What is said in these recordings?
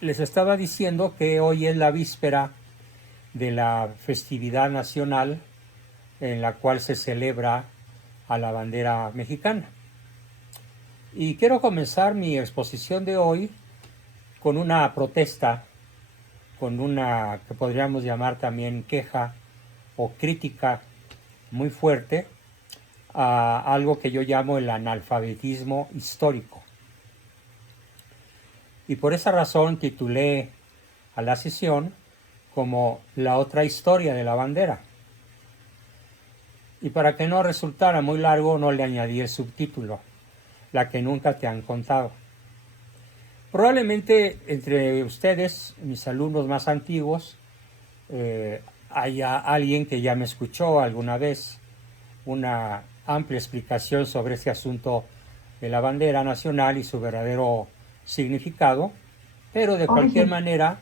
les estaba diciendo que hoy es la víspera de la festividad nacional en la cual se celebra a la bandera mexicana. Y quiero comenzar mi exposición de hoy con una protesta, con una que podríamos llamar también queja o crítica muy fuerte a algo que yo llamo el analfabetismo histórico. Y por esa razón titulé a la sesión como La otra historia de la bandera. Y para que no resultara muy largo no le añadí el subtítulo, La que nunca te han contado. Probablemente entre ustedes, mis alumnos más antiguos, haya alguien que ya me escuchó alguna vez una amplia explicación sobre este asunto de la bandera nacional y su verdadero significado, pero de cualquier Oye, manera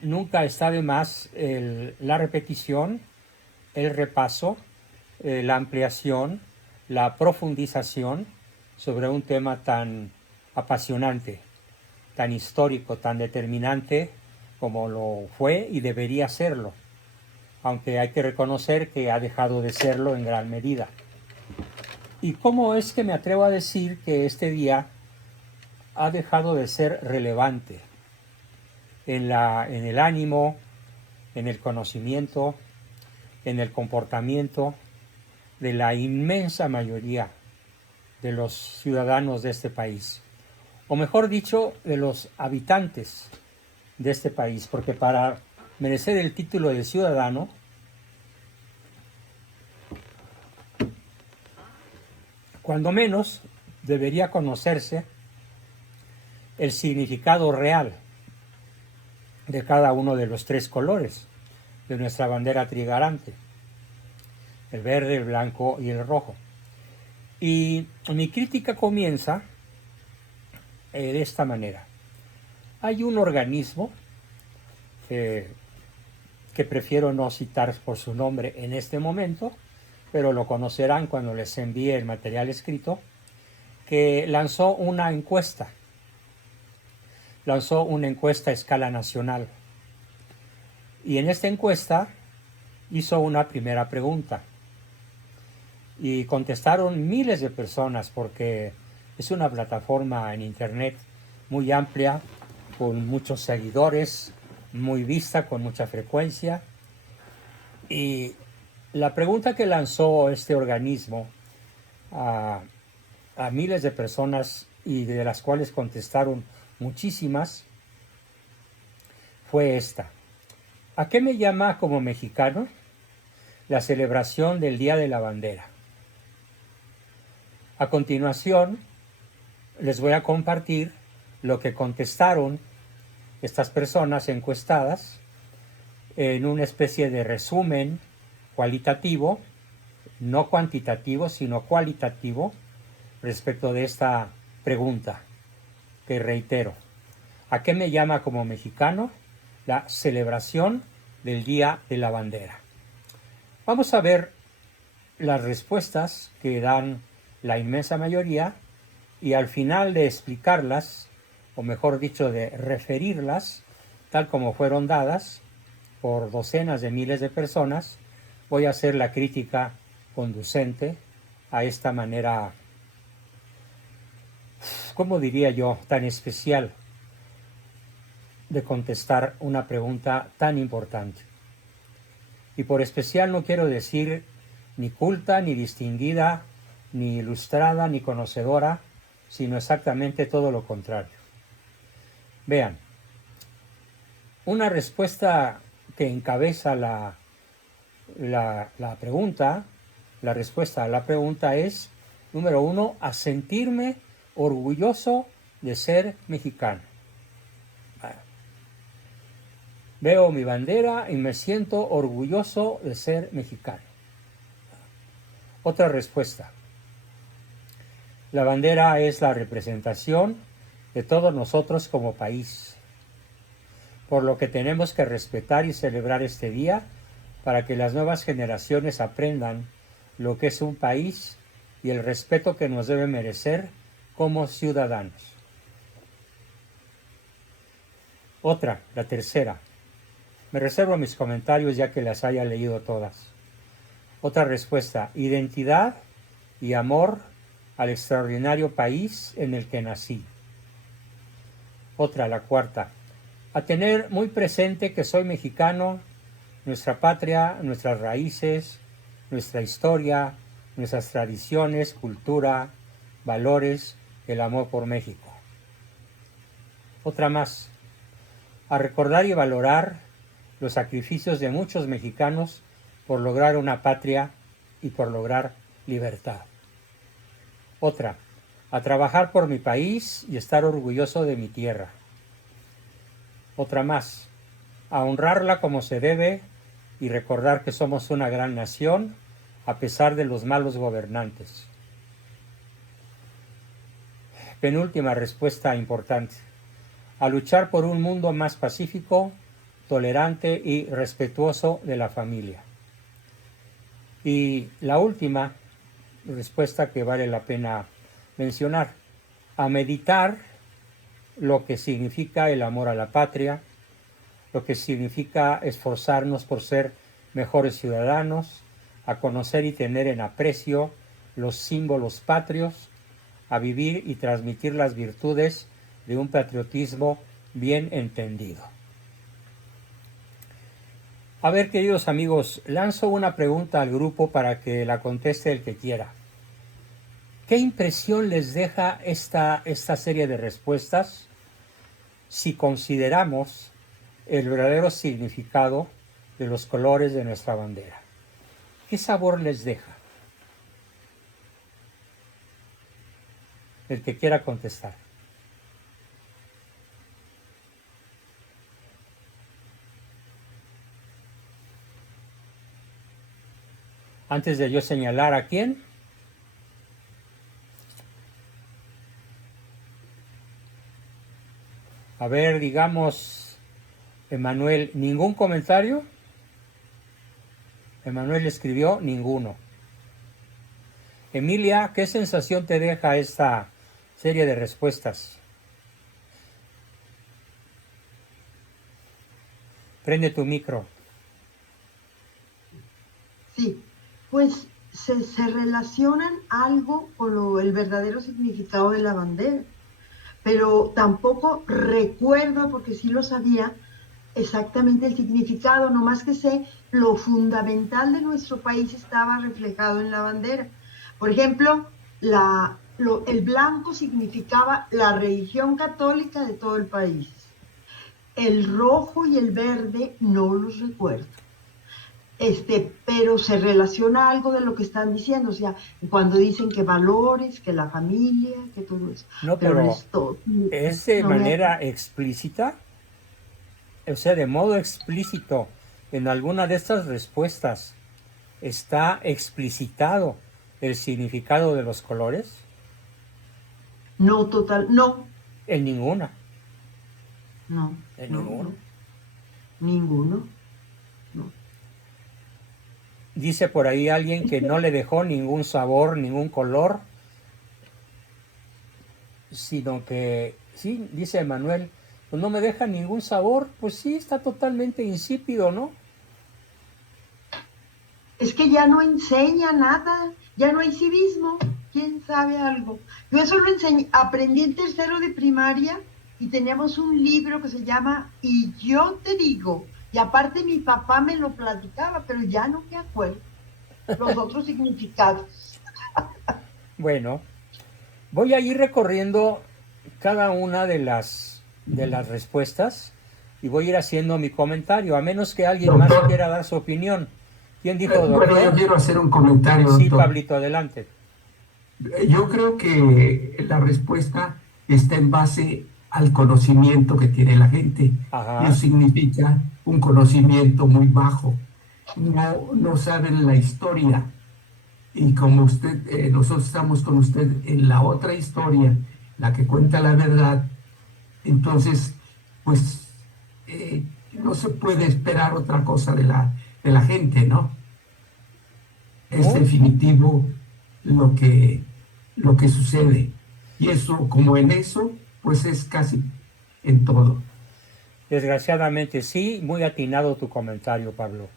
nunca está de más la repetición, el repaso, la ampliación, la profundización sobre un tema tan apasionante, tan histórico, tan determinante como lo fue y debería serlo, aunque hay que reconocer que ha dejado de serlo en gran medida. ¿Y cómo es que me atrevo a decir que este día ha dejado de ser relevante en el ánimo, en el conocimiento, en el comportamiento de la inmensa mayoría de los ciudadanos de este país? O mejor dicho, de los habitantes de este país, porque para merecer el título de ciudadano, cuando menos debería conocerse el significado real de cada uno de los tres colores de nuestra bandera trigarante, el verde, el blanco y el rojo. Y mi crítica comienza de esta manera. Hay un organismo que prefiero no citar por su nombre en este momento, pero lo conocerán cuando les envíe el material escrito, que lanzó una encuesta a escala nacional. Y en esta encuesta hizo una primera pregunta. Y contestaron miles de personas porque es una plataforma en internet muy amplia, con muchos seguidores, muy vista, con mucha frecuencia. Y la pregunta que lanzó este organismo a, a miles de personas y de las cuales contestaron muchísimas fue esta. ¿A qué me llama como mexicano la celebración del Día de la Bandera? A continuación, les voy a compartir lo que contestaron estas personas encuestadas en una especie de resumen cualitativo, no cuantitativo, sino cualitativo, respecto de esta pregunta, que reitero. ¿A qué me llama como mexicano la celebración del Día de la Bandera? Vamos a ver las respuestas que dan la inmensa mayoría y al final de explicarlas, o mejor dicho, de referirlas, tal como fueron dadas por docenas de miles de personas, voy a hacer la crítica conducente a esta manera, ¿cómo diría yo?, tan especial de contestar una pregunta tan importante. Y por especial no quiero decir ni culta, ni distinguida, ni ilustrada, ni conocedora, sino exactamente todo lo contrario. Vean, una respuesta que encabeza la pregunta, la respuesta a la pregunta es, número 1, a sentirme orgulloso de ser mexicano. Veo mi bandera y me siento orgulloso de ser mexicano. Otra respuesta. La bandera es la representación de todos nosotros como país, por lo que tenemos que respetar y celebrar este día para que las nuevas generaciones aprendan lo que es un país y el respeto que nos debe merecer como ciudadanos. Otra, la tercera. Me reservo mis comentarios ya que las haya leído todas. Otra respuesta, identidad y amor al extraordinario país en el que nací. Otra, la cuarta, a tener muy presente que soy mexicano, nuestra patria, nuestras raíces, nuestra historia, nuestras tradiciones, cultura, valores, el amor por México. Otra más, a recordar y valorar los sacrificios de muchos mexicanos por lograr una patria y por lograr libertad. Otra, a trabajar por mi país y estar orgulloso de mi tierra. Otra más, a honrarla como se debe y recordar que somos una gran nación a pesar de los malos gobernantes. Penúltima respuesta importante, a luchar por un mundo más pacífico, tolerante y respetuoso de la familia. Y la última respuesta que vale la pena mencionar, a meditar lo que significa el amor a la patria, lo que significa esforzarnos por ser mejores ciudadanos, a conocer y tener en aprecio los símbolos patrios, a vivir y transmitir las virtudes de un patriotismo bien entendido. A ver, queridos amigos, lanzo una pregunta al grupo para que la conteste el que quiera. ¿Qué impresión les deja esta serie de respuestas si consideramos el verdadero significado de los colores de nuestra bandera? ¿Qué sabor les deja? El que quiera contestar. Antes de yo señalar a quién. A ver, digamos, Emanuel, ¿ningún comentario? Emanuel escribió ninguno. Emilia, ¿qué sensación te deja esta serie de respuestas? Prende tu micro. Sí, pues se relacionan algo con el verdadero significado de la bandera, pero tampoco recuerdo, porque sí lo sabía, exactamente el significado, nomás que sé lo fundamental de nuestro país estaba reflejado en la bandera. Por ejemplo, el blanco significaba la religión católica de todo el país. El rojo y el verde no los recuerdo. Pero se relaciona algo de lo que están diciendo, o sea, cuando dicen que valores, que la familia, que todo eso. No, Pero pero esto ¿es de no me manera acuerdo. explícita? O sea, de modo explícito, en alguna de estas respuestas está explicitado el significado de los colores. No, total, no, En ninguna. no, En no, ninguna. no, ninguno, no. Dice por ahí alguien que no le dejó ningún sabor, ningún color, sino que, sí, dice Manuel, pues no me deja ningún sabor, pues sí, está totalmente insípido, ¿no? Es que ya no enseña nada, ya no hay civismo, quién sabe algo. Yo eso lo aprendí en tercero de primaria y teníamos un libro que se llama Y yo te digo, y aparte mi papá me lo platicaba, pero ya no me acuerdo los otros significados. Bueno, voy a ir recorriendo cada una de las respuestas y voy a ir haciendo mi comentario, a menos que alguien más Doctor, quiera dar su opinión. ¿Quién dijo, bueno, yo doctor? quiero hacer un comentario, Sí, doctor. Pablito, adelante. Yo creo que la respuesta está en base al conocimiento que tiene la gente. Y eso Ajá. significa un conocimiento muy bajo. No saben la historia. Y como usted, nosotros estamos con usted en la otra historia, la que cuenta la verdad, entonces, pues, no se puede esperar otra cosa de la gente, ¿no? Es Muy, definitivo lo que sucede. Y eso, como en eso, pues es casi en todo. Desgraciadamente sí, muy atinado tu comentario, Pablo.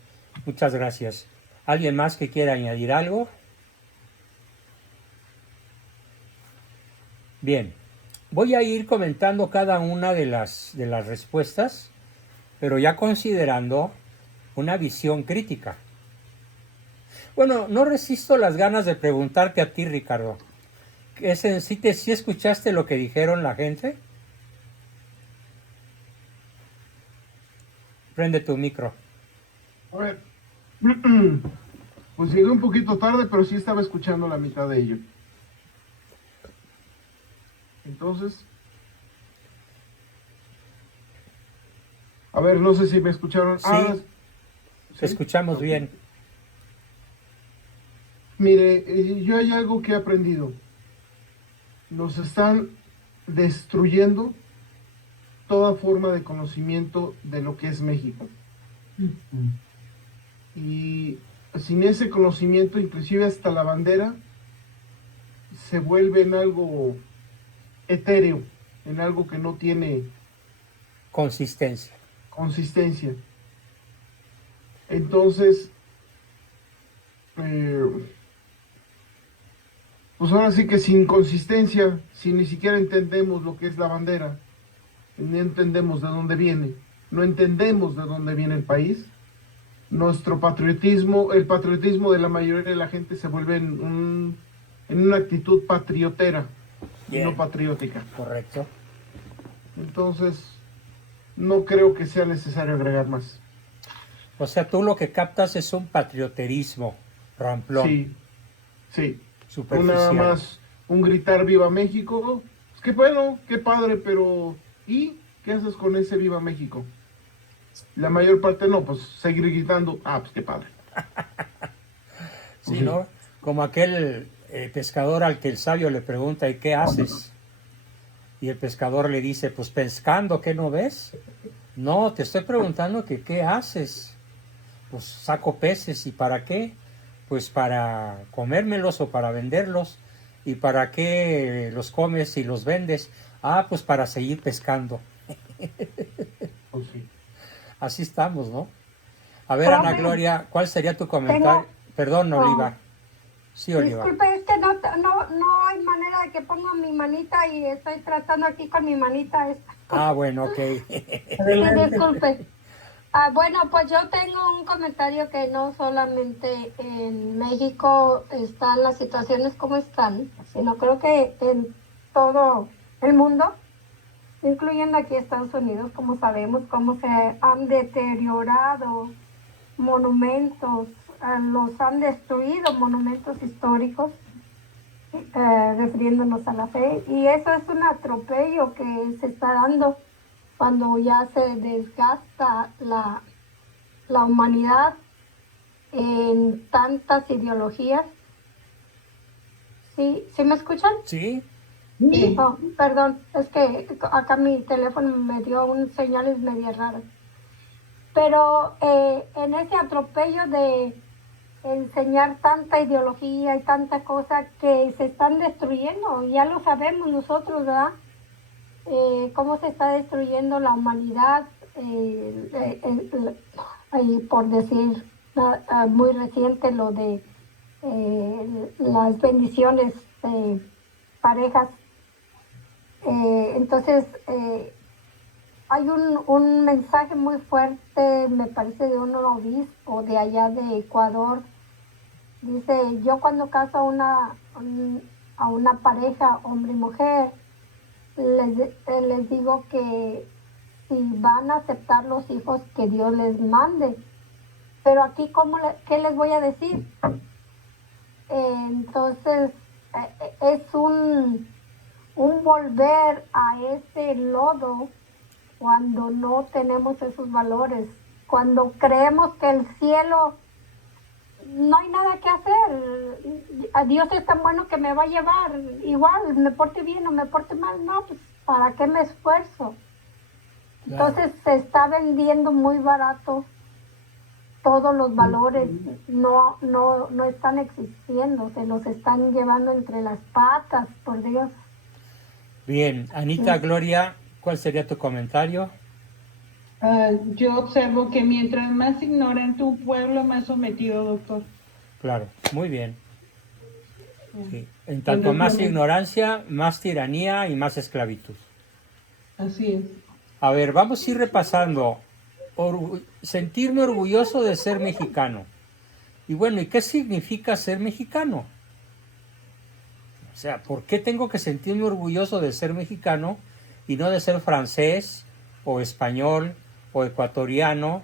Muchas gracias. ¿Alguien más que quiera añadir algo? Bien, voy a ir comentando cada una de las respuestas, pero ya considerando una visión crítica. Bueno, no resisto las ganas de preguntarte a ti, Ricardo. ¿Sí escuchaste lo que dijeron la gente? Prende tu micro. A ver, pues llegué un poquito tarde, pero sí estaba escuchando la mitad de ello. Entonces, a ver, no sé si me escucharon. Sí, te escuchamos Ok. bien. Mire, yo hay algo que he aprendido. Nos están destruyendo toda forma de conocimiento de lo que es México. Y sin ese conocimiento, inclusive hasta la bandera, se vuelve en algo etéreo, en algo que no tiene Consistencia. consistencia. Entonces, pues ahora sí que sin consistencia, si ni siquiera entendemos lo que es la bandera, no entendemos de dónde viene, no entendemos de dónde viene el país, nuestro patriotismo, el patriotismo de la mayoría de la gente se vuelve en una actitud patriotera y no Bien. patriótica. Correcto. Entonces, no creo que sea necesario agregar más. O sea, tú lo que captas es un patrioterismo ramplón, Sí, sí. Nada superficial. más un gritar Viva México. Pues qué bueno, qué padre, pero ¿y qué haces con ese Viva México? La mayor parte no, pues seguir gritando, pues qué padre. Sí, ¿no? Como aquel pescador al que el sabio le pregunta, ¿y qué haces? Y el pescador le dice, pues pescando, ¿qué no ves? No, te estoy preguntando que qué haces. Pues saco peces, ¿y para qué? Pues para comérmelos o para venderlos. ¿Y para qué los comes y los vendes? Pues para seguir pescando. Pues sí. Así estamos, ¿no? A ver, Ana Profe, Gloria, ¿cuál sería tu comentario? tengo, Perdón, Oliva. Sí, Oliva. disculpe, es que no hay manera de que ponga mi manita y estoy tratando aquí con mi manita esta. Bueno, ok. Sí, disculpe. Bueno, pues yo tengo un comentario que no solamente en México están las situaciones como están, sino creo que en todo el mundo, incluyendo aquí Estados Unidos, como sabemos, cómo se han deteriorado monumentos, los han destruido monumentos históricos, refiriéndonos a la fe, y eso es un atropello que se está dando cuando ya se desgasta la humanidad en tantas ideologías. ¿Sí, ¿sí me escuchan? Sí, Sí, Oh, perdón, es que acá mi teléfono me dio un señales medio raras. Pero en ese atropello de enseñar tanta ideología y tanta cosa que se están destruyendo, ya lo sabemos nosotros, ¿verdad? Cómo se está destruyendo la humanidad, por decir muy reciente lo de las bendiciones de parejas. Entonces, hay un mensaje muy fuerte, me parece, de un obispo de allá de Ecuador. Dice, yo cuando caso a una pareja, hombre y mujer, les digo que si van a aceptar los hijos que Dios les mande. Pero aquí, ¿qué les voy a decir? Entonces, es un volver a ese lodo cuando no tenemos esos valores, cuando creemos que el cielo no hay nada que hacer, a Dios es tan bueno que me va a llevar, igual me porte bien o me porte mal, no, pues ¿para qué me esfuerzo? claro. Entonces se está vendiendo muy barato, todos los valores no están existiendo, se los están llevando entre las patas, por Dios. Bien, Anita Gloria, ¿cuál sería tu comentario? Yo observo que mientras más ignorante un pueblo, más sometido, doctor. Claro, muy bien. Sí. En En tanto más resumen, ignorancia, más tiranía y más esclavitud. así es. A ver, vamos a ir repasando. Sentirme orgulloso de ser mexicano. Y bueno, ¿y qué significa ser mexicano? O sea, ¿por qué tengo que sentirme orgulloso de ser mexicano y no de ser francés o español o ecuatoriano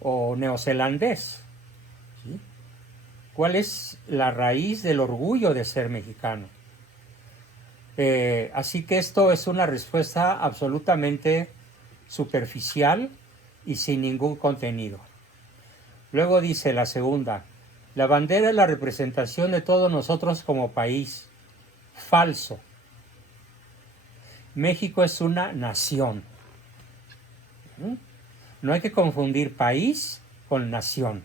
o neozelandés? ¿Sí? ¿Cuál es la raíz del orgullo de ser mexicano? Así que esto es una respuesta absolutamente superficial y sin ningún contenido. Luego dice la segunda, la bandera es la representación de todos nosotros como país. Falso. México es una nación. No hay que confundir país con nación.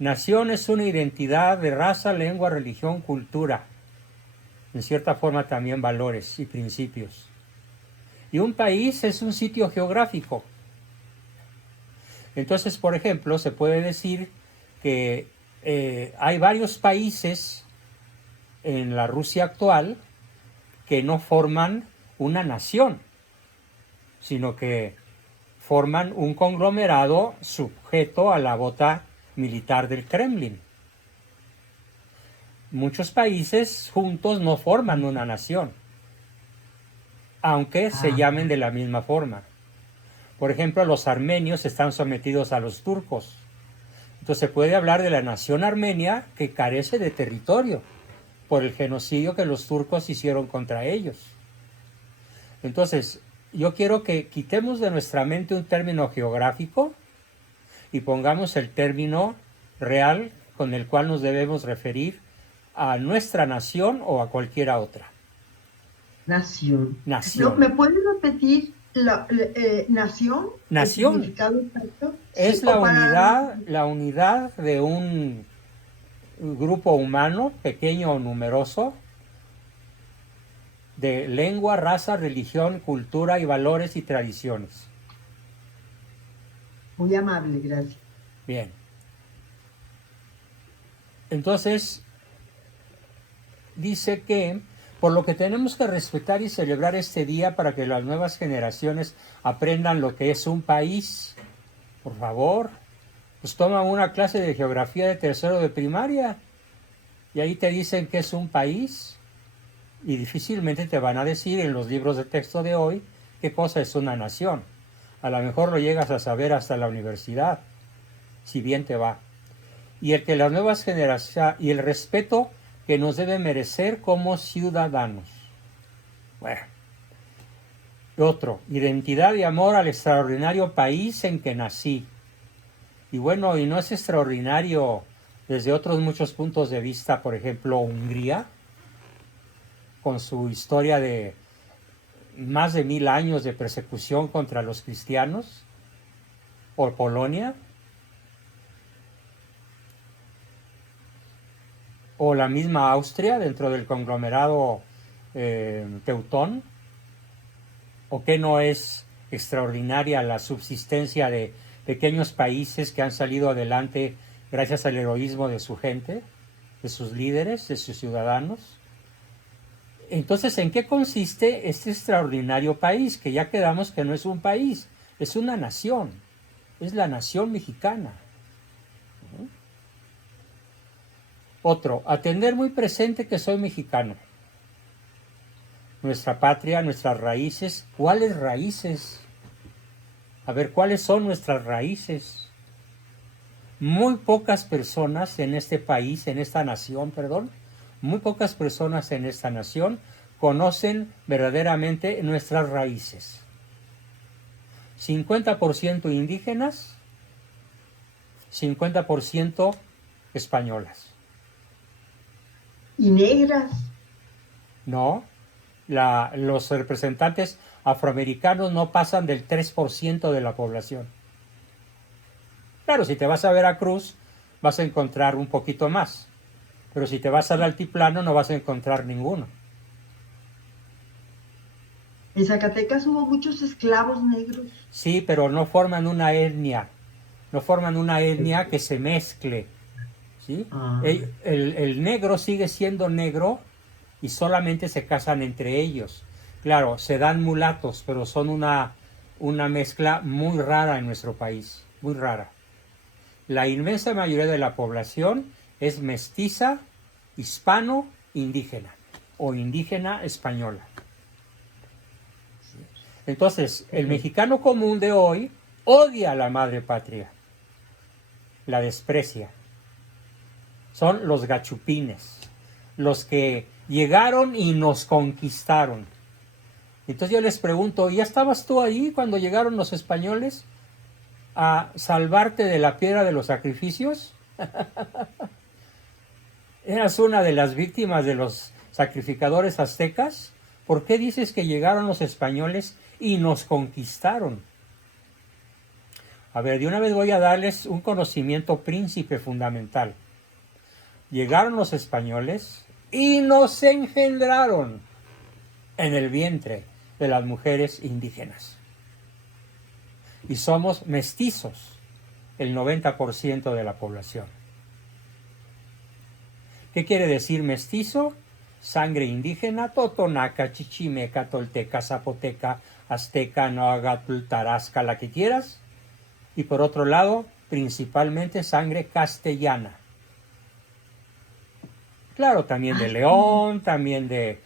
Nación es una identidad de raza, lengua, religión, cultura. En cierta forma también valores y principios. Y un país es un sitio geográfico. Entonces, por ejemplo, se puede decir que hay varios países en la Rusia actual que no forman una nación, sino que forman un conglomerado sujeto a la bota militar del Kremlin. Muchos países juntos no forman una nación, aunque se llamen de la misma forma. Por ejemplo, los armenios están sometidos a los turcos. Entonces se puede hablar de la nación armenia que carece de territorio por el genocidio que los turcos hicieron contra ellos. Entonces, yo quiero que quitemos de nuestra mente un término geográfico y pongamos el término real con el cual nos debemos referir a nuestra nación o a cualquiera otra. Nación. Nación. ¿Me puedes repetir nación? Nación. ¿El significado exacto? Es Sí, la unidad de un grupo humano, pequeño o numeroso, de lengua, raza, religión, cultura y valores y tradiciones. Muy amable, gracias. Bien. Entonces, dice que por lo que tenemos que respetar y celebrar este día para que las nuevas generaciones aprendan lo que es un país. Por favor, pues toma una clase de geografía de tercero de primaria y ahí te dicen que es un país y difícilmente te van a decir en los libros de texto de hoy qué cosa es una nación. A lo mejor lo llegas a saber hasta la universidad, si bien te va. Y el que las nuevas generaciones y el respeto que nos debe merecer como ciudadanos. Bueno. Otro, identidad y amor al extraordinario país en que nací. Y bueno, y no es extraordinario desde otros muchos puntos de vista, por ejemplo, Hungría, con su historia de más de 1000 años de persecución contra los cristianos, o Polonia, o la misma Austria dentro del conglomerado teutón, o que no es extraordinaria la subsistencia de pequeños países que han salido adelante gracias al heroísmo de su gente, de sus líderes, de sus ciudadanos. Entonces, ¿en qué consiste este extraordinario país? Que ya quedamos que no es un país, es una nación, es la nación mexicana. Otro, atender muy presente que soy mexicano. Nuestra patria, nuestras raíces. ¿Cuáles raíces? A ver, ¿cuáles son nuestras raíces? Muy pocas personas en este país, en esta nación, perdón, muy pocas personas en esta nación conocen verdaderamente nuestras raíces. 50% indígenas, 50% españolas. ¿Y negras? No, los representantes afroamericanos no pasan del 3% de la población. Claro, si te vas a Veracruz, vas a encontrar un poquito más. Pero si te vas al altiplano, no vas a encontrar ninguno. En Zacatecas hubo muchos esclavos negros. Sí, pero no forman una etnia. No forman una etnia que se mezcle. ¿Sí? Ah. El negro sigue siendo negro y solamente se casan entre ellos. Claro, se dan mulatos, pero son una mezcla muy rara en nuestro país, muy rara. La inmensa mayoría de la población es mestiza, hispano, indígena o indígena española. Entonces, el mexicano común de hoy odia a la madre patria, la desprecia. Son los gachupines, los que llegaron y nos conquistaron. Entonces yo les pregunto, ¿ya estabas tú ahí cuando llegaron los españoles a salvarte de la piedra de los sacrificios? ¿Eras una de las víctimas de los sacrificadores aztecas? ¿Por qué dices que llegaron los españoles y nos conquistaron? A ver, de una vez voy a darles un conocimiento príncipe fundamental. Llegaron los españoles y nos engendraron en el vientre de las mujeres indígenas. Y somos mestizos, el 90% de la población. ¿Qué quiere decir mestizo? Sangre indígena, totonaca, chichimeca, tolteca, zapoteca, azteca, náhuatl, tarasca, la que quieras. Y por otro lado, principalmente sangre castellana. Claro, también de León, también de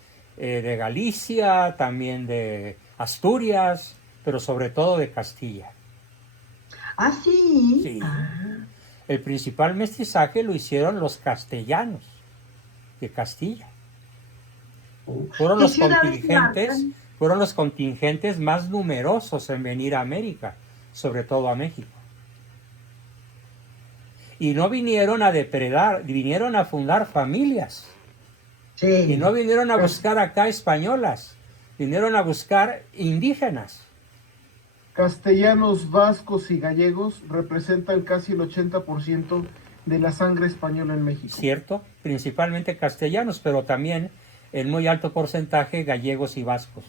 Galicia, también de Asturias, pero sobre todo de Castilla. Ah, sí. Sí. Ah. El principal mestizaje lo hicieron los castellanos de Castilla. Fueron ¿Qué los ciudades contingentes, marcan? fueron los contingentes más numerosos en venir a América, sobre todo a México. Y no vinieron a depredar, vinieron a fundar familias. Sí. Y no vinieron a buscar acá españolas, vinieron a buscar indígenas. Castellanos, vascos y gallegos representan casi el 80% de la sangre española en México. Cierto, principalmente castellanos, pero también en muy alto porcentaje gallegos y vascos.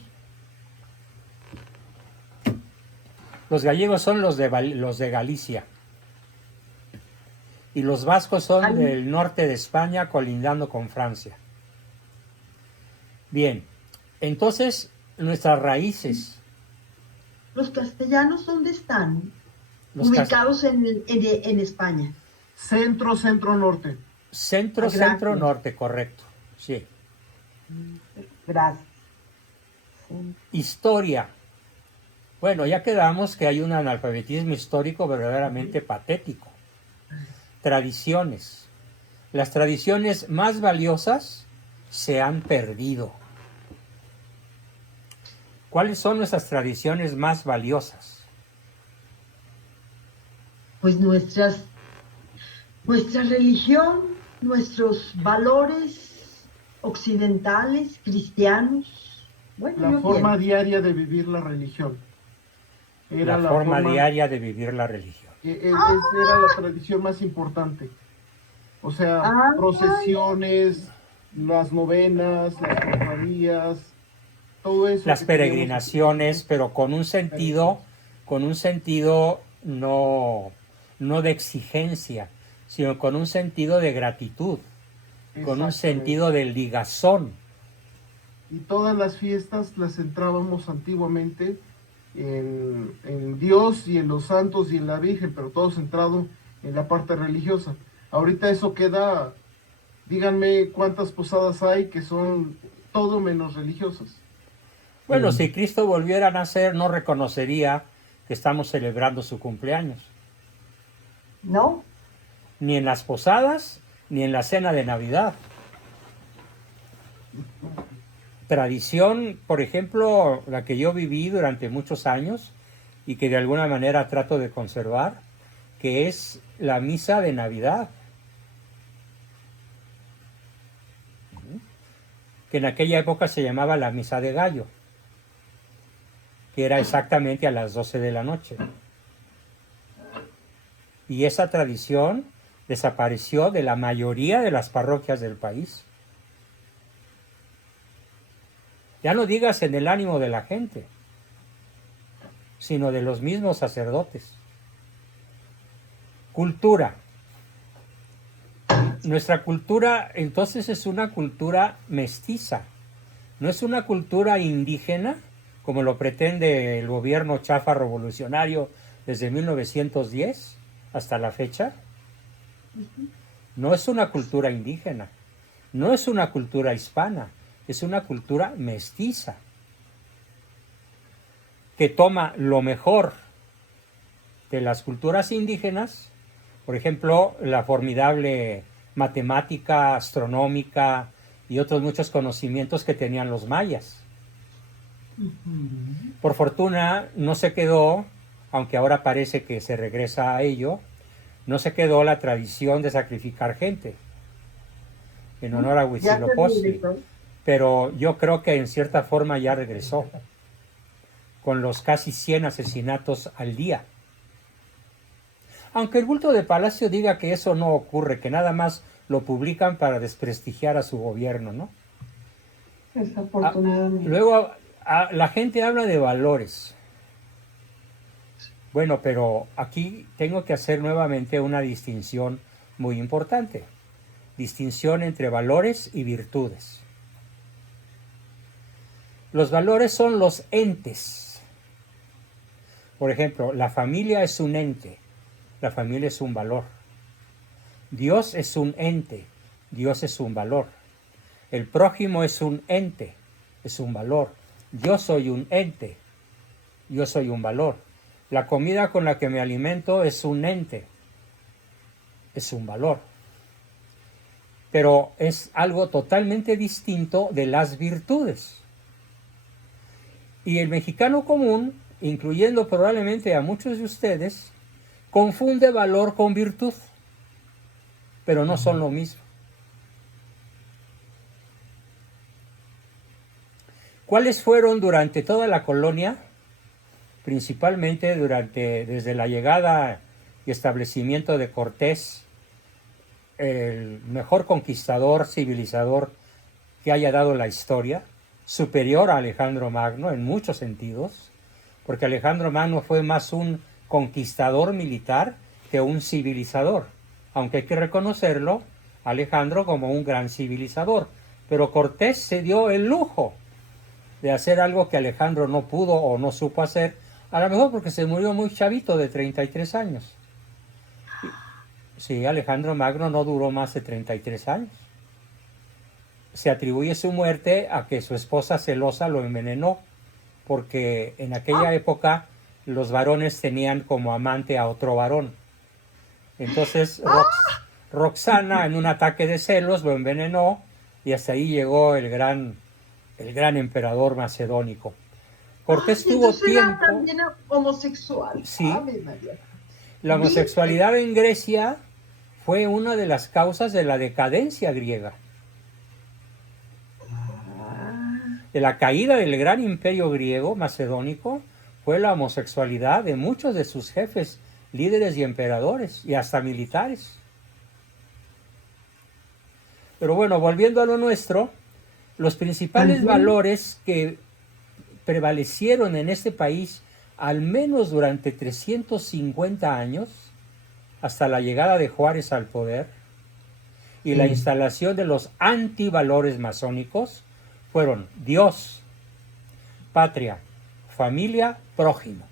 Los gallegos son los de Galicia. Y los vascos son del norte de España, colindando con Francia. Bien, entonces nuestras raíces. ¿Los castellanos dónde están? Los Ubicados en España. Centro, centro, norte. Centro, Gracias. centro, norte, correcto. Sí. Gracias. Historia. Bueno, ya quedamos que hay un analfabetismo histórico verdaderamente patético. Tradiciones. Las tradiciones más valiosas se han perdido. ¿Cuáles son nuestras tradiciones más valiosas? Pues nuestra religión, nuestros valores occidentales, cristianos. Bueno, La forma diaria de vivir la religión. Era La forma diaria de vivir la religión. Era la tradición más importante. O sea, procesiones, las novenas, las cofradías, todo eso. Las peregrinaciones, pero con un sentido no de exigencia, sino con un sentido de gratitud, con un sentido de ligazón. Y todas las fiestas las centrábamos antiguamente en Dios y en los santos y en la Virgen, pero todo centrado en la parte religiosa. Ahorita eso queda, díganme cuántas posadas hay que son todo menos religiosas. Bueno, si Cristo volviera a nacer, no reconocería que estamos celebrando su cumpleaños. ¿No? Ni en las posadas, ni en la cena de Navidad. Tradición, por ejemplo, la que yo viví durante muchos años y que de alguna manera trato de conservar, que es la misa de Navidad. Que en aquella época se llamaba la misa de gallo, que era exactamente a las 12 de la noche. Y esa tradición desapareció de la mayoría de las parroquias del país. Ya no digas en el ánimo de la gente, sino de los mismos sacerdotes. Cultura. Nuestra cultura entonces es una cultura mestiza, no es una cultura indígena, como lo pretende el gobierno chafa revolucionario desde 1910 hasta la fecha. No es una cultura indígena, no es una cultura hispana, es una cultura mestiza, que toma lo mejor de las culturas indígenas, por ejemplo, la formidable matemática, astronómica y otros muchos conocimientos que tenían los mayas. Por fortuna no se quedó, aunque ahora parece que se regresa a ello, no se quedó la tradición de sacrificar gente en honor a Huitzilopochtli, pero yo creo que en cierta forma ya regresó, con los casi 100 asesinatos al día. Aunque el bulto de Palacio diga que eso no ocurre, que nada más lo publican para desprestigiar a su gobierno, ¿no? Desafortunadamente. Luego, la gente habla de valores. Bueno, pero aquí tengo que hacer nuevamente una distinción muy importante. Distinción entre valores y virtudes. Los valores son los entes. Por ejemplo, la familia es un ente. La familia es un valor. Dios es un ente. Dios es un valor. El prójimo es un ente. Es un valor. Yo soy un ente. Yo soy un valor. La comida con la que me alimento es un ente. Es un valor. Pero es algo totalmente distinto de las virtudes. Y el mexicano común, incluyendo probablemente a muchos de ustedes, confunde valor con virtud, pero no son lo mismo. ¿Cuáles fueron durante toda la colonia, principalmente desde la llegada y establecimiento de Cortés, el mejor conquistador, civilizador que haya dado la historia, superior a Alejandro Magno en muchos sentidos, porque Alejandro Magno fue más un conquistador militar que un civilizador, aunque hay que reconocerlo, Alejandro como un gran civilizador, pero Cortés se dio el lujo de hacer algo que Alejandro no pudo o no supo hacer, a lo mejor porque se murió muy chavito de 33 años. Sí, Alejandro Magno no duró más de 33 años. Se atribuye su muerte a que su esposa celosa lo envenenó, porque en aquella época los varones tenían como amante a otro varón. Entonces Roxana, en un ataque de celos, lo envenenó y hasta ahí llegó el gran emperador macedónico. Cortés tuvo tiempo. Era también homosexual. Sí. Ave María. La homosexualidad en Grecia fue una de las causas de la decadencia griega, de la caída del gran imperio griego macedónico. Fue la homosexualidad de muchos de sus jefes, líderes y emperadores, y hasta militares. Pero bueno, volviendo a lo nuestro, los principales valores que prevalecieron en este país, al menos durante 350 años, hasta la llegada de Juárez al poder, y la instalación de los antivalores masónicos, fueron Dios, patria, familia, prójimo.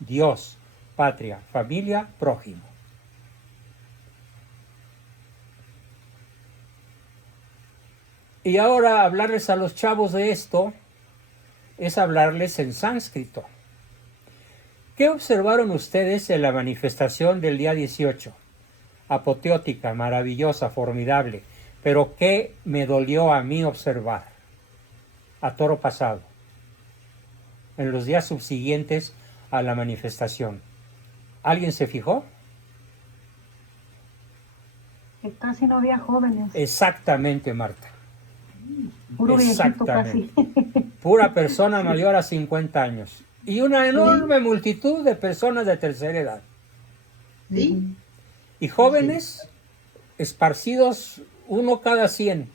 Dios, patria, familia, prójimo. Y ahora hablarles a los chavos de esto es hablarles en sánscrito. ¿Qué observaron ustedes en la manifestación del día 18? Apoteótica, maravillosa, formidable. Pero ¿qué me dolió a mí observar? A toro pasado. En los días subsiguientes a la manifestación. ¿Alguien se fijó? Que casi no había jóvenes. Exactamente, Marta. Puro viejito casi. Pura persona mayor a 50 años. Y una enorme multitud de personas de tercera edad. Sí. Y jóvenes esparcidos uno cada 100.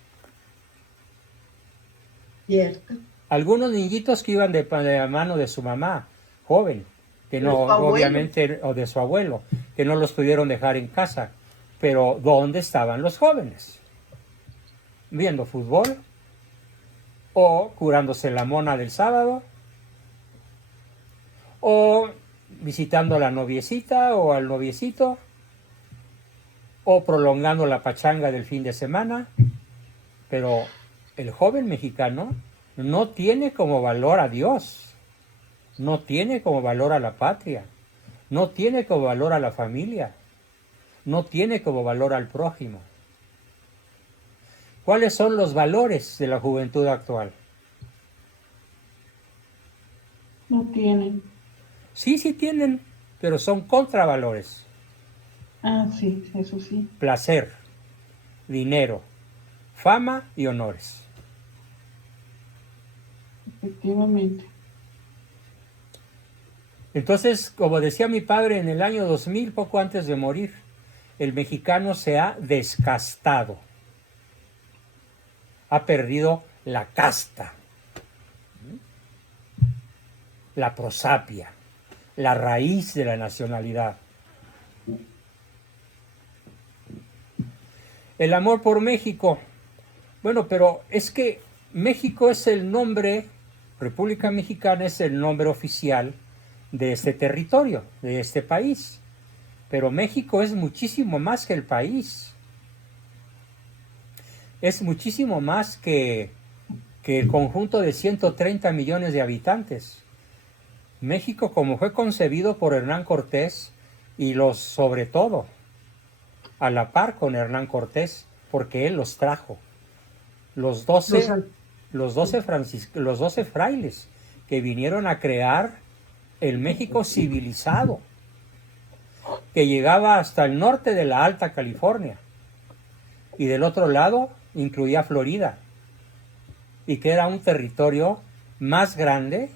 Cierto. Algunos niñitos que iban de la mano de su mamá, joven, que De no, su abuelo. obviamente, o de su abuelo, que no los pudieron dejar en casa. Pero ¿dónde estaban los jóvenes? Viendo fútbol, o curándose la mona del sábado, o visitando a la noviecita o al noviecito, o prolongando la pachanga del fin de semana. Pero el joven mexicano no tiene como valor a Dios, no tiene como valor a la patria, no tiene como valor a la familia, no tiene como valor al prójimo. ¿Cuáles son los valores de la juventud actual? No tienen. Sí, sí tienen, pero son contravalores. Ah, sí, eso sí. Placer, dinero, fama y honores. Efectivamente. Entonces, como decía mi padre en el año 2000, poco antes de morir, el mexicano se ha descastado. Ha perdido la casta, la prosapia, la raíz de la nacionalidad. El amor por México. Bueno, pero es que México es el nombre, República Mexicana es el nombre oficial de este territorio, de este país. Pero México es muchísimo más que el país. Es muchísimo más que el conjunto de 130 millones de habitantes. México, como fue concebido por Hernán Cortés, y los, sobre todo, a la par con Hernán Cortés, porque él los trajo. Los 12 frailes que vinieron a crear el México civilizado, que llegaba hasta el norte de la Alta California, y del otro lado incluía Florida, y que era un territorio más grande,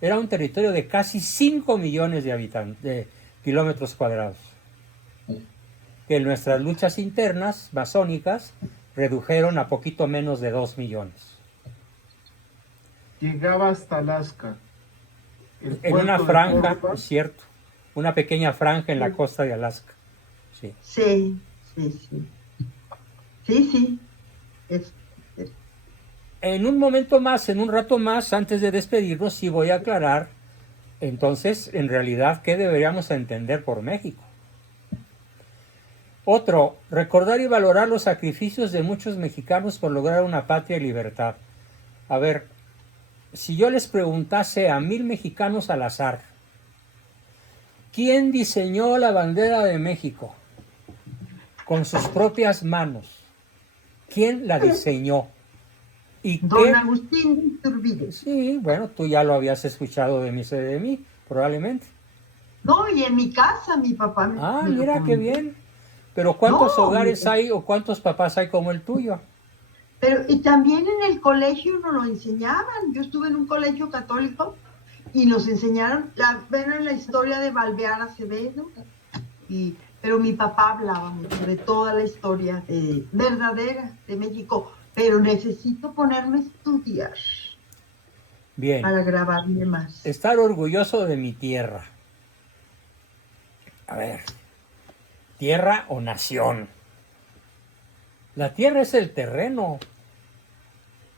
era un territorio de casi 5 millones de habitantes, de kilómetros cuadrados, que nuestras luchas internas masónicas redujeron a poquito menos de 2 millones. Llegaba hasta Alaska. El En una puerto de franja, Córdoba, es cierto, una pequeña franja en la costa de Alaska. Sí. Sí, sí, sí. Sí, sí. Es- En un momento más, en un rato más, antes de despedirnos, sí voy a aclarar, entonces, en realidad, ¿qué deberíamos entender por México? Otro, recordar y valorar los sacrificios de muchos mexicanos por lograr una patria y libertad. A ver, si yo les preguntase a 1000 mexicanos al azar, ¿quién diseñó la bandera de México con sus propias manos? ¿Quién la diseñó? ¿Y Don qué? Agustín de Iturbide. Sí, bueno, tú ya lo habías escuchado de mí, probablemente. No, y en mi casa mi papá Ah, me lo mira qué comentó. bien. Pero ¿cuántos No, hogares hay o cuántos papás hay como el tuyo? pero y también en el colegio nos lo enseñaban. Yo estuve en un colegio católico y nos enseñaron, ven la historia de Valvear Acevedo, pero mi papá hablaba mucho de toda la historia verdadera de México, pero necesito ponerme a estudiar Bien, para grabarme más. estar orgulloso de mi tierra. A ver, tierra o nación. La tierra es el terreno.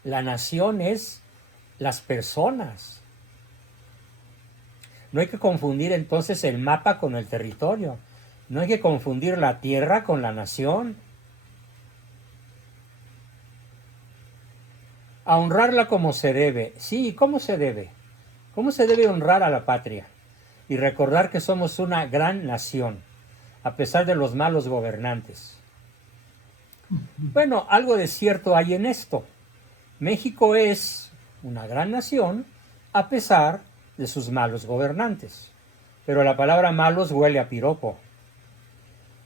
La nación es las personas. No hay que confundir entonces el mapa con el territorio. No hay que confundir la tierra con la nación. A honrarla como se debe. Sí, ¿cómo se debe? ¿Cómo se debe honrar a la patria? Y recordar que somos una gran nación, a pesar de los malos gobernantes. Bueno, algo de cierto hay en esto. México es una gran nación, a pesar de sus malos gobernantes. Pero la palabra malos huele a piropo.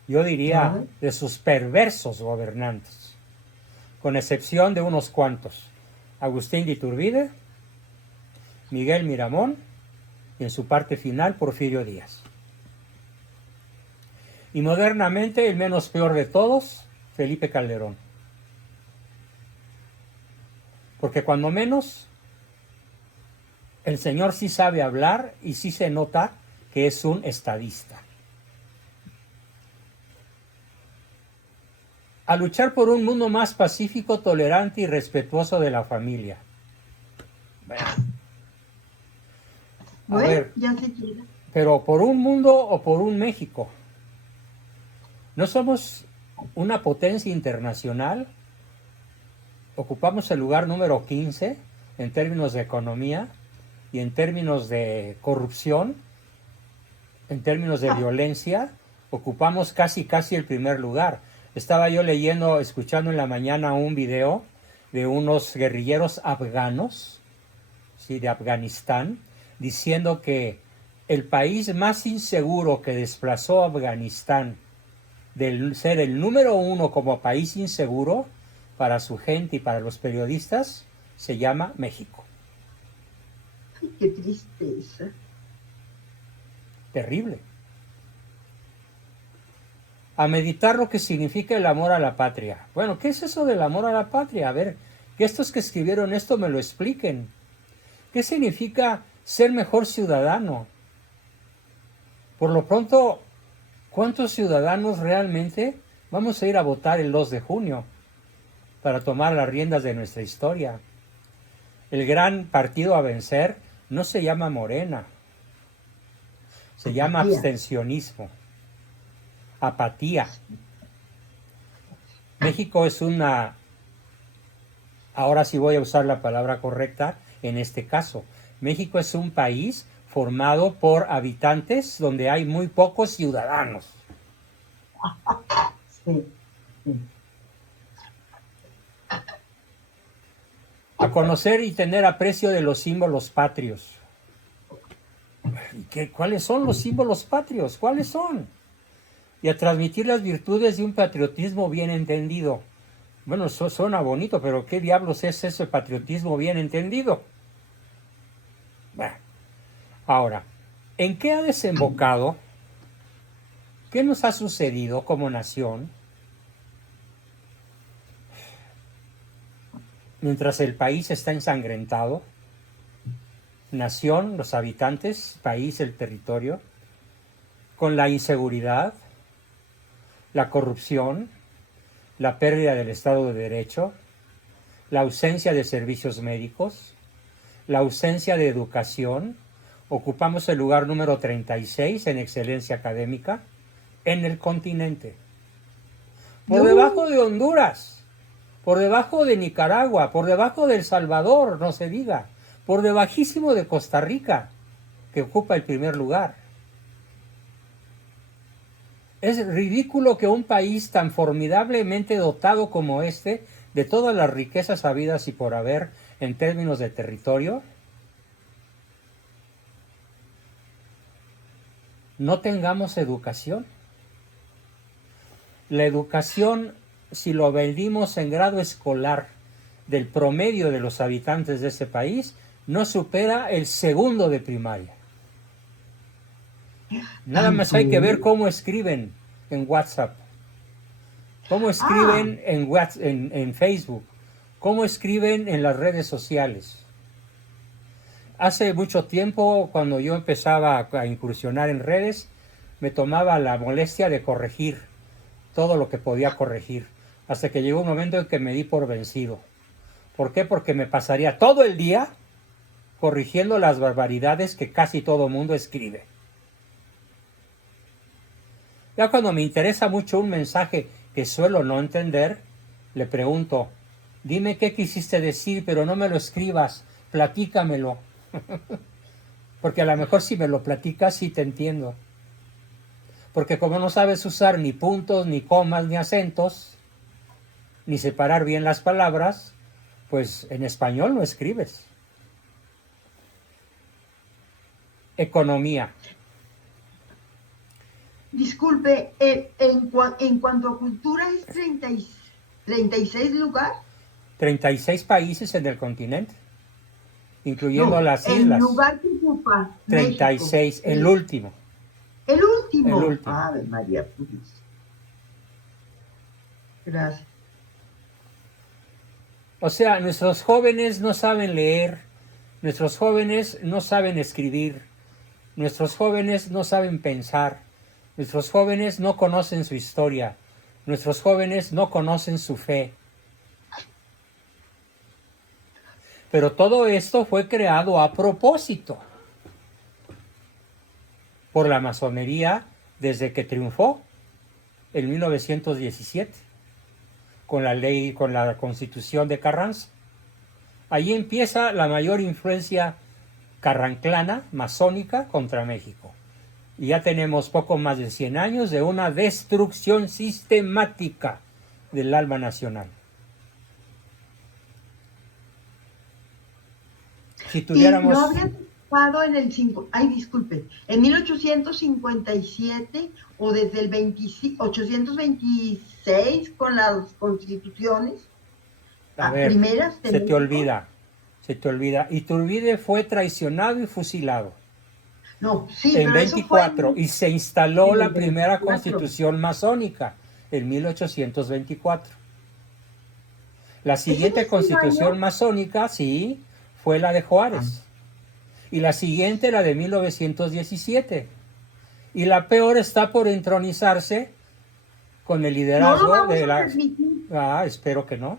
Yo diría de sus perversos gobernantes, con excepción de unos cuantos. Agustín de Iturbide, Miguel Miramón y en su parte final Porfirio Díaz. Y modernamente el menos peor de todos, Felipe Calderón. Porque cuando menos el señor sí sabe hablar y sí se nota que es un estadista. A luchar por un mundo más pacífico, tolerante y respetuoso de la familia. Bueno, ver, ya se quiera. pero ¿por un mundo o por un México? ¿No somos una potencia internacional? Ocupamos el lugar número 15 en términos de economía y en términos de corrupción, en términos de violencia, ocupamos casi el primer lugar. Estaba yo leyendo, escuchando en la mañana un video de unos guerrilleros afganos, ¿sí?, de Afganistán, diciendo que el país más inseguro que desplazó a Afganistán de ser el número 1 como país inseguro para su gente y para los periodistas, se llama México. Ay, qué tristeza. Terrible. A meditar lo que significa el amor a la patria. Bueno, ¿qué es eso del amor a la patria? A ver, que estos que escribieron esto me lo expliquen. ¿Qué significa ser mejor ciudadano? Por lo pronto, ¿cuántos ciudadanos realmente vamos a ir a votar el 2 de junio para tomar las riendas de nuestra historia? El gran partido a vencer no se llama Morena, se llama abstencionismo, apatía. México es una, ahora sí voy a usar la palabra correcta en este caso, México es un país formado por habitantes donde hay muy pocos ciudadanos. Sí, sí. A conocer y tener aprecio de los símbolos patrios. ¿Cuáles son los símbolos patrios? ¿Cuáles son? Y a transmitir las virtudes de un patriotismo bien entendido. Bueno, eso suena bonito, pero ¿qué diablos es ese patriotismo bien entendido? Bueno, ahora, ¿en qué ha desembocado? ¿Qué nos ha sucedido como nación? Mientras el país está ensangrentado, nación, los habitantes, país, el territorio, con la inseguridad, la corrupción, la pérdida del Estado de Derecho, la ausencia de servicios médicos, la ausencia de educación, ocupamos el lugar número 36 en excelencia académica en el continente. Por debajo de Honduras, por debajo de Nicaragua, por debajo de El Salvador, no se diga, por debajísimo de Costa Rica, que ocupa el primer lugar. Es ridículo que un país tan formidablemente dotado como este, de todas las riquezas habidas y por haber en términos de territorio, no tengamos educación. La educación, si lo medimos en grado escolar del promedio de los habitantes de ese país, no supera el segundo de primaria. Nada más hay que ver cómo escriben en WhatsApp, cómo escriben en Facebook, cómo escriben en las redes sociales. Hace mucho tiempo, cuando yo empezaba a incursionar en redes, me tomaba la molestia de corregir todo lo que podía corregir, hasta que llegó un momento en que me di por vencido. ¿Por qué? Porque me pasaría todo el día corrigiendo las barbaridades que casi todo mundo escribe. Ya cuando me interesa mucho un mensaje que suelo no entender, le pregunto, dime qué quisiste decir, pero no me lo escribas, platícamelo. Porque a lo mejor si me lo platicas sí te entiendo. Porque como no sabes usar ni puntos, ni comas, ni acentos, ni separar bien las palabras, pues en español no escribes. Economía. Disculpe, en cuanto a cultura es 36 lugar. 36 países en el continente, incluyendo No, las el islas. lugar que ocupa 36, México. el último. El último. El último. Ave María Purísima. Gracias. O sea, nuestros jóvenes no saben leer, nuestros jóvenes no saben escribir, nuestros jóvenes no saben pensar, nuestros jóvenes no conocen su historia, nuestros jóvenes no conocen su fe. Pero todo esto fue creado a propósito por la masonería desde que triunfó en 1917 con la ley, con la Constitución de Carranza. Ahí empieza la mayor influencia carranclana, masónica, contra México. Y ya tenemos poco más de 100 años de una destrucción sistemática del alma nacional. Si tuviéramos... Y no habría triunfado en el... Ay, disculpe. En 1857 o desde el 826 con las constituciones A ver, primeras de se te México. olvida. Iturbide fue traicionado y fusilado No, sí, en pero eso 24 fue y se instaló en la el primera 24. constitución masónica en 1824. La siguiente mismo constitución año? masónica, sí, fue la de Juárez. Y la siguiente, la de 1917. Y la peor está por entronizarse con el No lo liderazgo vamos de a la... permitir. espero que no.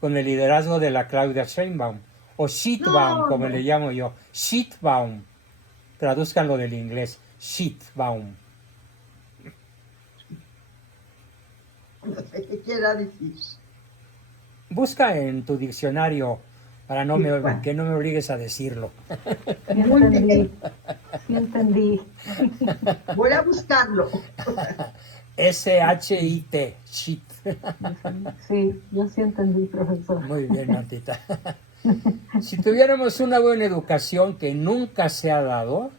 Con el liderazgo de la Claudia Sheinbaum. O Shitbaum, No, como no. le llamo yo. Shitbaum. Traduzcanlo del inglés. Shitbaum. No sé qué quiera decir. Busca en tu diccionario para Sí, bueno. que no me obligues a decirlo. Sí Muy entendí, bien. sí entendí. Voy a buscarlo. S-H-I-T. Shit. Sí, yo sí entendí, profesor. Muy bien, Martita. Si tuviéramos una buena educación que nunca se ha dado,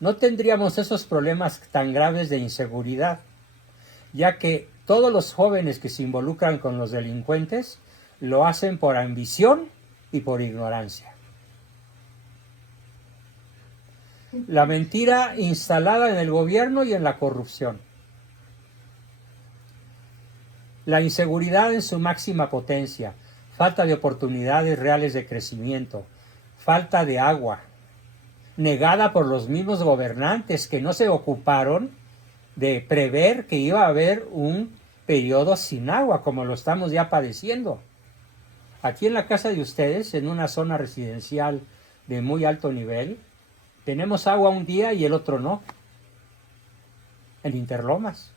no tendríamos esos problemas tan graves de inseguridad, ya que todos los jóvenes que se involucran con los delincuentes lo hacen por ambición y por ignorancia. La mentira instalada en el gobierno y en la corrupción. La inseguridad en su máxima potencia, falta de oportunidades reales de crecimiento, falta de agua, negada por los mismos gobernantes que no se ocuparon de prever que iba a haber un periodo sin agua, como lo estamos ya padeciendo. Aquí en la casa de ustedes, en una zona residencial de muy alto nivel, tenemos agua un día y el otro no, en Interlomas.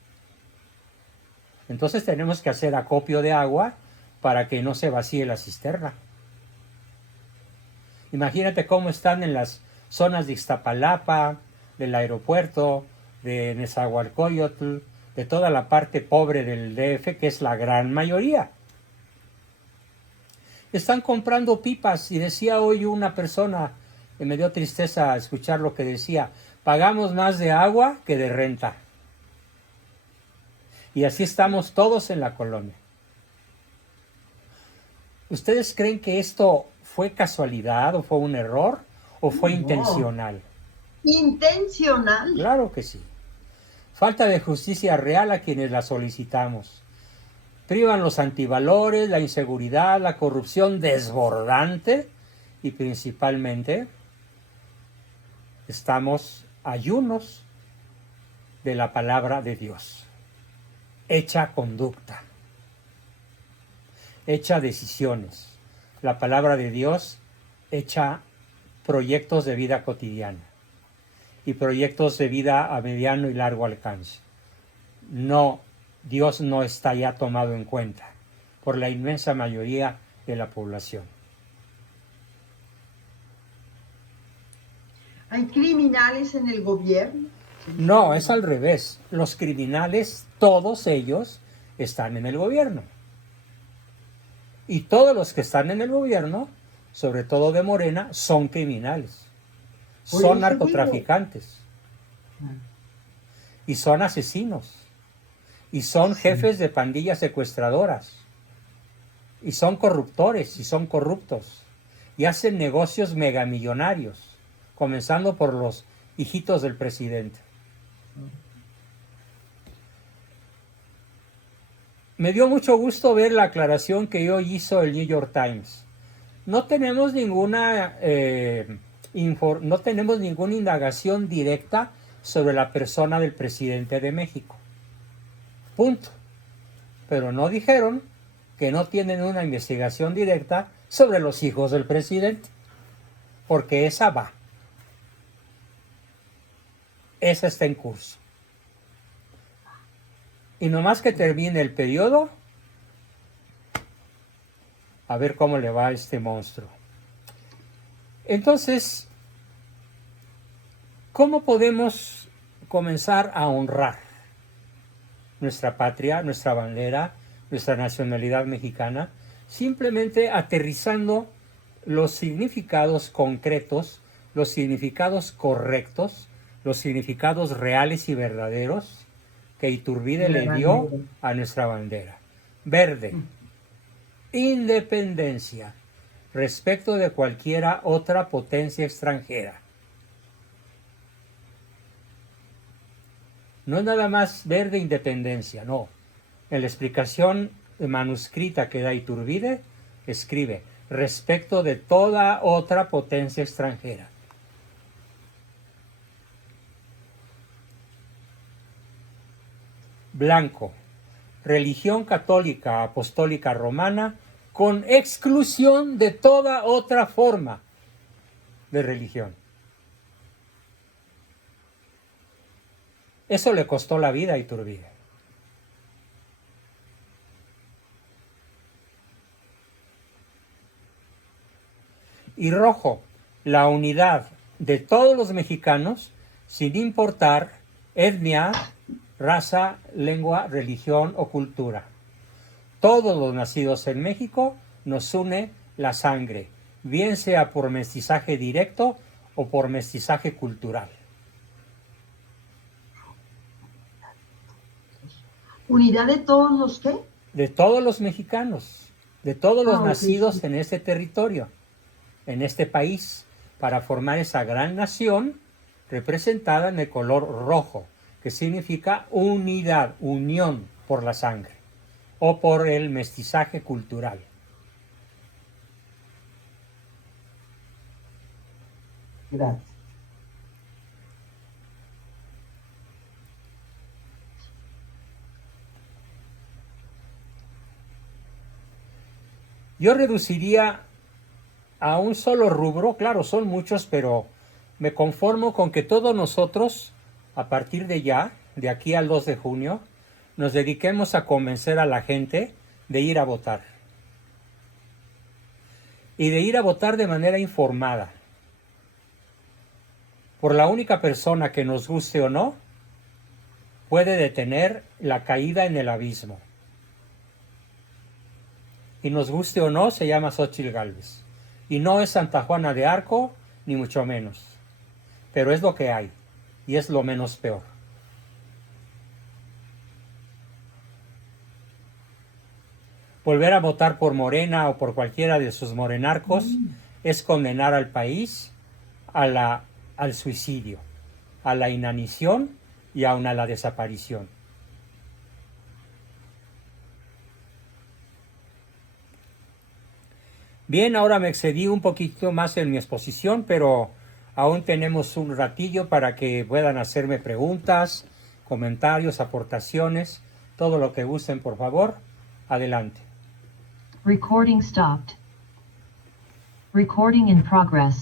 Entonces tenemos que hacer acopio de agua para que no se vacíe la cisterna. Imagínate cómo están en las zonas de Iztapalapa, del aeropuerto, de Nezahualcóyotl, de toda la parte pobre del DF, que es la gran mayoría. Están comprando pipas y decía hoy una persona, que me dio tristeza escuchar lo que decía, pagamos más de agua que de renta. Y así estamos todos en la colonia. ¿Ustedes creen que esto fue casualidad o fue un error o fue No. intencional? Intencional. Claro que sí. Falta de justicia real a quienes la solicitamos. Privan los antivalores, la inseguridad, la corrupción desbordante y principalmente estamos ayunos de la palabra de Dios. Hecha conducta, hecha decisiones. La palabra de Dios hecha proyectos de vida cotidiana y proyectos de vida a mediano y largo alcance. No, Dios no está ya tomado en cuenta por la inmensa mayoría de la población. Hay criminales en el gobierno. No, es al revés. Los criminales, todos ellos, están en el gobierno. Y todos los que están en el gobierno, sobre todo de Morena, son criminales. Por Son eso narcotraficantes. Y son asesinos. Y son jefes de pandillas secuestradoras. Y son corruptores y son corruptos. Y hacen negocios megamillonarios, comenzando por los hijitos del presidente. me dio mucho gusto ver la aclaración que hoy hizo el New York Times. No tenemos ninguna no tenemos ninguna indagación directa sobre la persona del presidente de México. Punto. Pero no dijeron que no tienen una investigación directa sobre los hijos del presidente, porque esa va. Esa está en curso. Y nomás que termine el periodo, a ver cómo le va a este monstruo. Entonces, ¿cómo podemos comenzar a honrar nuestra patria, nuestra bandera, nuestra nacionalidad mexicana? Simplemente aterrizando los significados concretos, los significados correctos, los significados reales y verdaderos que Iturbide le dio a nuestra bandera. Verde, independencia respecto de cualquiera otra potencia extranjera. No es nada más verde independencia, no. En la explicación manuscrita que da Iturbide, escribe respecto de toda otra potencia extranjera. Blanco, religión católica apostólica romana con exclusión de toda otra forma de religión. Eso le costó la vida a Iturbide. Y rojo, la unidad de todos los mexicanos sin importar etnia, raza, lengua, religión o cultura. Todos los nacidos en México nos une la sangre, bien sea por mestizaje directo o por mestizaje cultural. ¿Unidad de todos los qué? De todos los mexicanos, de todos los ok, nacidos sí. en este territorio, en este país, para formar esa gran nación representada en el color rojo, que significa unidad, unión por la sangre o por el mestizaje cultural. Gracias. Yo reduciría a un solo rubro, claro, son muchos, pero me conformo con que todos nosotros, a partir de ya, de aquí al 2 de junio, nos dediquemos a convencer a la gente de ir a votar. Y de ir a votar de manera informada. Por la única persona que nos guste o no, puede detener la caída en el abismo. Y nos guste o no, se llama Xóchitl Gálvez. Y no es Santa Juana de Arco, ni mucho menos. Pero es lo que hay, y es lo menos peor. Volver a votar por Morena o por cualquiera de sus morenarcos es condenar al país al suicidio, a la inanición y aún a la desaparición. Bien, ahora me excedí un poquito más en mi exposición, pero aún tenemos un ratillo para que puedan hacerme preguntas, comentarios, aportaciones, todo lo que gusten, por favor. Adelante. Recording stopped. Recording in progress.